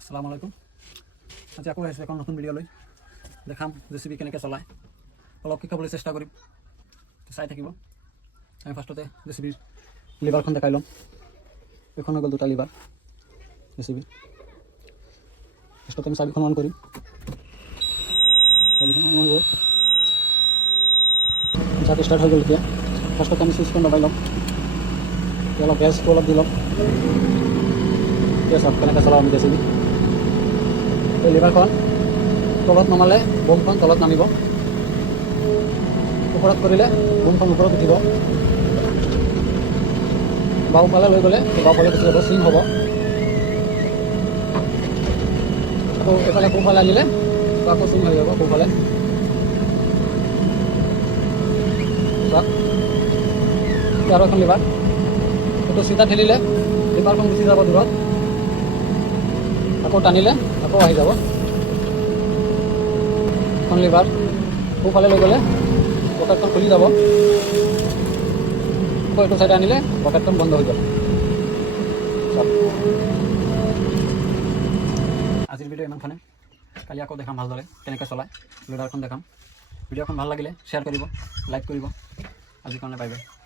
আসসালামু আলাইকুম। আজি আকৌ আহিছোঁ এখন নতুন ভিডিঅ' লৈ। দেখাম জেচিবি কেনেকৈ চলায়, অলপ শিকাবলৈ চেষ্টা কৰিম, চাই থাকিব। আমি ফাৰ্ষ্টতে জেচিবিৰ লিভাৰখন দেখাই ল'ম। এইখন হৈ গ'ল দুটা লিভাৰ জেচিবি। ফাৰ্ষ্টতে আমি চাবিখন অন কৰিম। চাবিখন অন গ'ল, চাবি ষ্টাৰ্ট হৈ গ'ল। এতিয়া ফাৰ্ষ্টতে আমি চুইচখন দবাই ল'ম। অলপ গেছটো অলপ দি ল'ম। এতিয়া চাওক কেনেকৈ চলাওঁ আমি জেচিবি। এই লিভাৰখন তলত নমালে বোমখন তলত নামিব, ওপৰত কৰিলে বোমখন ওপৰত উঠিব। বাওঁফালে লৈ গ'লে বাওঁফালে গুচি যাব, চিন হ'ব। আকৌ এইফালে সোঁফালে আনিলে আকৌ চিন হৈ যাব সোঁফালে। আৰু এখন লিভাৰ, এইটো চিধা ঠেলিলে লিভাৰখন গুচি যাব দূৰত, আকৌ টানিলে আকৌ আহি যাব। এখন লিভাৰ সোঁফালে লৈ গ'লে পকেটখন খুলি যাব, আকৌ এইটো চাইডে আনিলে পকেটখন বন্ধ হৈ যাব। আজিৰ ভিডিঅ' ইমানখনে। কালি আকৌ দেখাম ভালদৰে কেনেকৈ চলায়, লিভাৰখন দেখাম। ভিডিঅ'খন ভাল লাগিলে শ্বেয়াৰ কৰিব, লাইক কৰিব। আজিৰ কাৰণে বাই বাই।